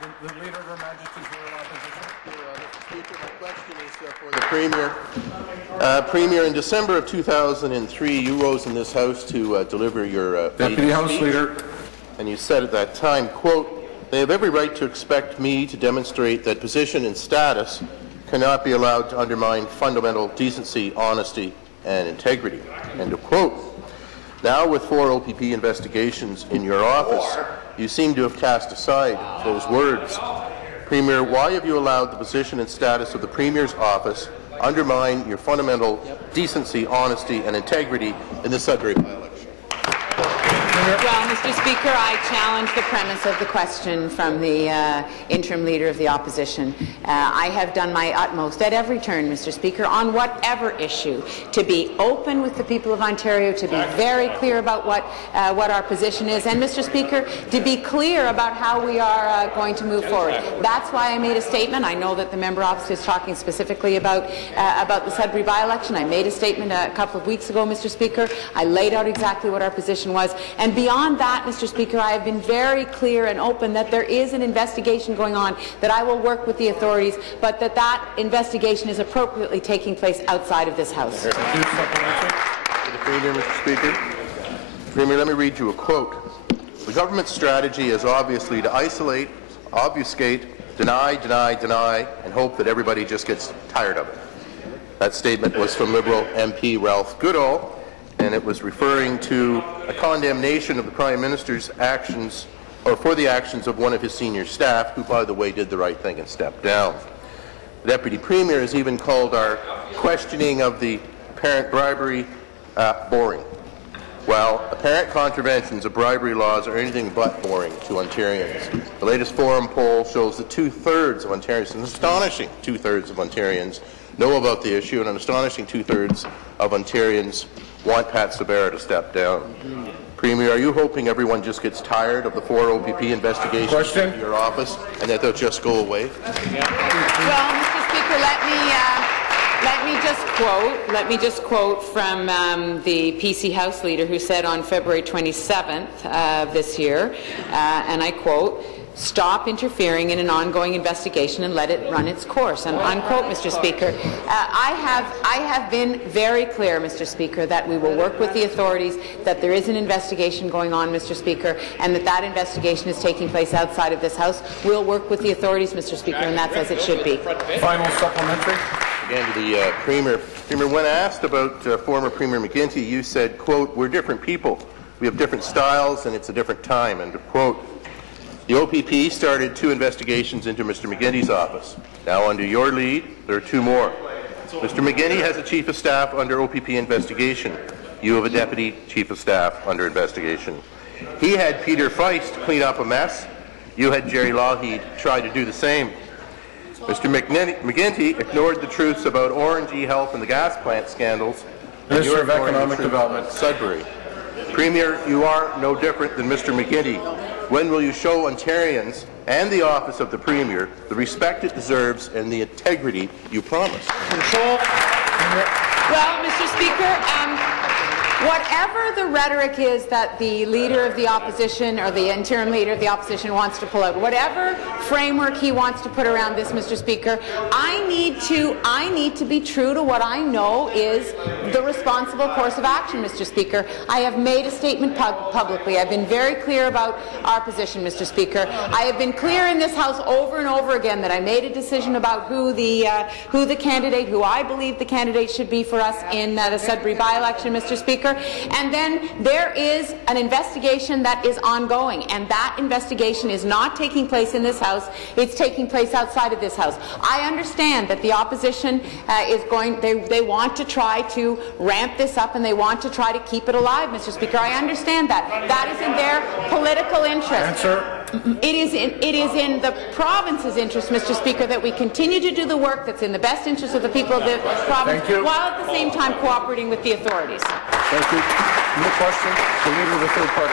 The Leader of Her Majesty's Royal Opposition. Mr. Speaker, my question is for the Premier. Premier, in December of 2003, you rose in this House to deliver your Deputy House speech, Leader. and you said at that time, quote, "They have every right to expect me to demonstrate that position and status cannot be allowed to undermine fundamental decency, honesty, and integrity." End of quote. Now, with 4 OPP investigations in your office, you seem to have cast aside those words. Premier, why have you allowed the position and status of the Premier's office undermine your fundamental decency, honesty, and integrity in the Sudbury by-election? Well, Mr. Speaker, I challenge the premise of the question from the interim Leader of the Opposition. I have done my utmost at every turn, Mr. Speaker, on whatever issue, to be open with the people of Ontario, to be very clear about what our position is, and, Mr. Speaker, to be clear about how we are going to move forward. That's why I made a statement. I know that the member opposite is talking specifically about the Sudbury by-election. I made a statement a couple of weeks ago, Mr. Speaker. I laid out exactly what our position was. And beyond that, Mr. Speaker, I have been very clear and open that there is an investigation going on, that I will work with the authorities, but that investigation is appropriately taking place outside of this House. The Premier, Mr. Speaker. Premier, let me read you a quote. "The government's strategy is obviously to isolate, obfuscate, deny, and hope that everybody just gets tired of it." That statement was from Liberal MP Ralph Goodall, and it was referring to a condemnation of the Prime Minister's actions, or for the actions of one of his senior staff, who, by the way, did the right thing and stepped down. The Deputy Premier has even called our questioning of the apparent bribery boring. Well, apparent contraventions of bribery laws are anything but boring to Ontarians. The latest Forum poll shows that 2/3 of Ontarians, an astonishing 2/3 of Ontarians, know about the issue, and an astonishing 2/3 of Ontarians want Pat Sabera to step down. Premier, are you hoping everyone just gets tired of the 4 OPP investigations into your office and that they'll just go away? Well, Mr. Speaker, let me just quote from the PC House Leader, who said on February 27th of this year, and I quote, "Stop interfering in an ongoing investigation and let it run its course," and unquote, Mr. Speaker. I have been very clear, Mr. Speaker, that we will work with the authorities, that there is an investigation going on, Mr. Speaker, and that investigation is taking place outside of this House. We'll work with the authorities, Mr. Speaker, and that's as it should be. Final supplementary. Again to the Premier. Premier, when asked about former Premier McGuinty, you said, quote, "We're different people. We have different styles, and it's a different time," end of quote. The OPP started 2 investigations into Mr. McGuinty's office. Now, under your lead, there are 2 more. Mr. McGuinty has a Chief of Staff under OPP investigation. You have a Deputy Chief of Staff under investigation. He had Peter Feist clean up a mess. You had Jerry Lougheed try to do the same. Mr. McGuinty ignored the truths about Orange, e-health, and the gas plant scandals. Minister of Economic Development. Sudbury. Premier, you are no different than Mr. McGuinty. When will you show Ontarians and the office of the Premier the respect it deserves and the integrity you promised? Control. Well, Mr. Speaker, whatever the rhetoric is that the Leader of the Opposition or the interim Leader of the Opposition wants to pull out, whatever framework he wants to put around this, Mr. Speaker, I need to be true to what I know is the responsible course of action, Mr. Speaker. I have made a statement publicly. I've been very clear about our position, Mr. Speaker. I have been clear in this House over and over again that I made a decision about who I believe the candidate should be for us in the Sudbury by-election, Mr. Speaker. And then there is an investigation that is ongoing, and that investigation is not taking place in this House. It's taking place outside of this House. I understand that the opposition they want to try to ramp this up, and they want to try to keep it alive, Mr. Speaker. I understand that. That is in their political interest. Answer. It is in the province's interest, Mr. Speaker, that we continue to do the work that's in the best interest of the people of the province, while at the same time cooperating with the authorities. Thank you. New question, the Leader of the Third Party.